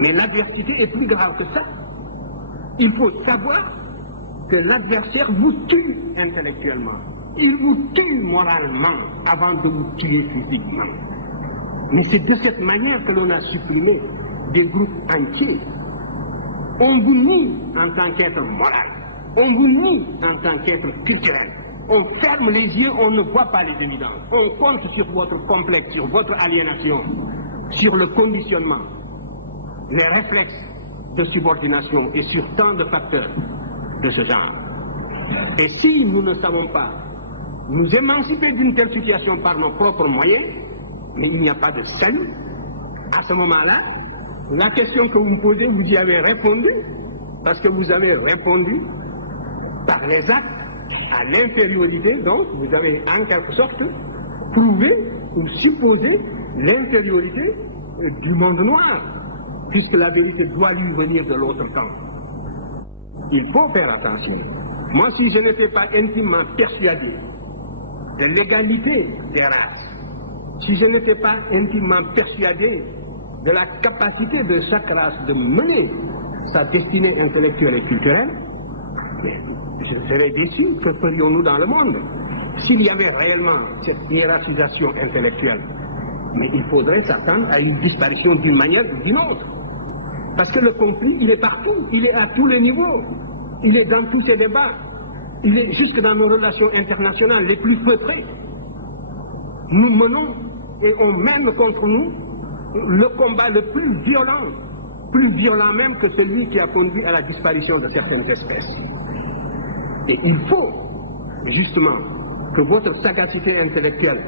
Mais l'adversité est plus grave que ça. Il faut savoir que l'adversaire vous tue intellectuellement. Il vous tue moralement avant de vous tuer physiquement. Mais c'est de cette manière que l'on a supprimé des groupes entiers. On vous nie en tant qu'être moral. On vous nie en tant qu'être culturel. On ferme les yeux, on ne voit pas les évidences. On compte sur votre complexe, sur votre aliénation, sur le conditionnement, les réflexes de subordination et sur tant de facteurs de ce genre. Et si nous ne savons pas nous émanciper d'une telle situation par nos propres moyens, mais il n'y a pas de salut. À ce moment-là, la question que vous me posez, vous y avez répondu, parce que vous avez répondu par les actes à l'infériorité, donc vous avez en quelque sorte prouvé ou supposé l'infériorité du monde noir, puisque la vérité doit lui venir de l'autre camp. Il faut faire attention. Moi, si je n'étais pas intimement persuadé de l'égalité des races, si je n'étais pas intimement persuadé de la capacité de chaque race de mener sa destinée intellectuelle et culturelle, je serais déçu. Que ferions-nous dans le monde s'il y avait réellement cette hiérarchisation intellectuelle? Mais il faudrait s'attendre à une disparition d'une manière ou d'une autre. Parce que le conflit, il est partout, il est à tous les niveaux, il est dans tous ces débats, il est jusque dans nos relations internationales les plus feutrées. Nous menons et on mène contre nous le combat le plus violent même que celui qui a conduit à la disparition de certaines espèces. Et il faut justement que votre sagacité intellectuelle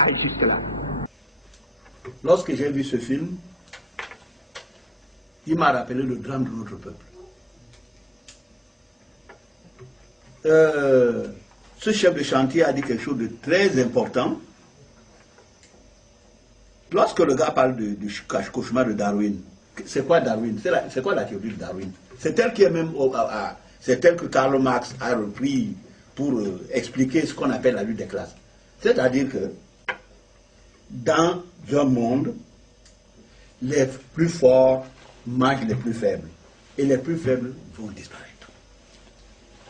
aille jusque-là. Lorsque j'ai vu ce film, il m'a rappelé le drame de notre peuple. Ce chef de chantier a dit quelque chose de très important. Lorsque le gars parle du cauchemar de Darwin, c'est quoi Darwin? C'est quoi la théorie de Darwin? C'est elle qui est même... c'est elle que Karl Marx a repris pour expliquer ce qu'on appelle la lutte des classes. C'est-à-dire que dans un monde, les plus forts mangent les plus faibles. Et les plus faibles vont disparaître.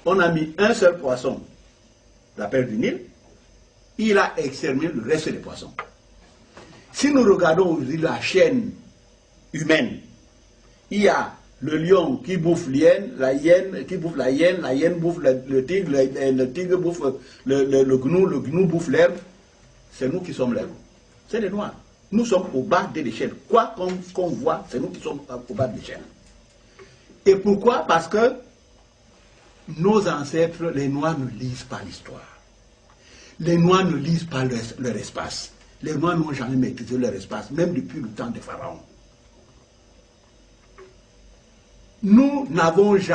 On a mis un seul poisson, la perle du Nil, il a exterminé le reste des poissons. Si nous regardons aujourd'hui la chaîne humaine, il y a le lion qui bouffe l'hyène, la hyène qui bouffe la hyène bouffe le tigre bouffe le gnou bouffe l'herbe. C'est nous qui sommes l'herbe. C'est les noirs. Nous sommes au bas de l'échelle. Quoi qu'on voit, c'est nous qui sommes au bas de l'échelle. Et pourquoi? Parce que nos ancêtres, les noirs, ne lisent pas l'histoire. Les noirs ne lisent pas leur espace. Les noirs n'ont jamais maîtrisé leur espace, même depuis le temps des pharaons. Nous n'avons jamais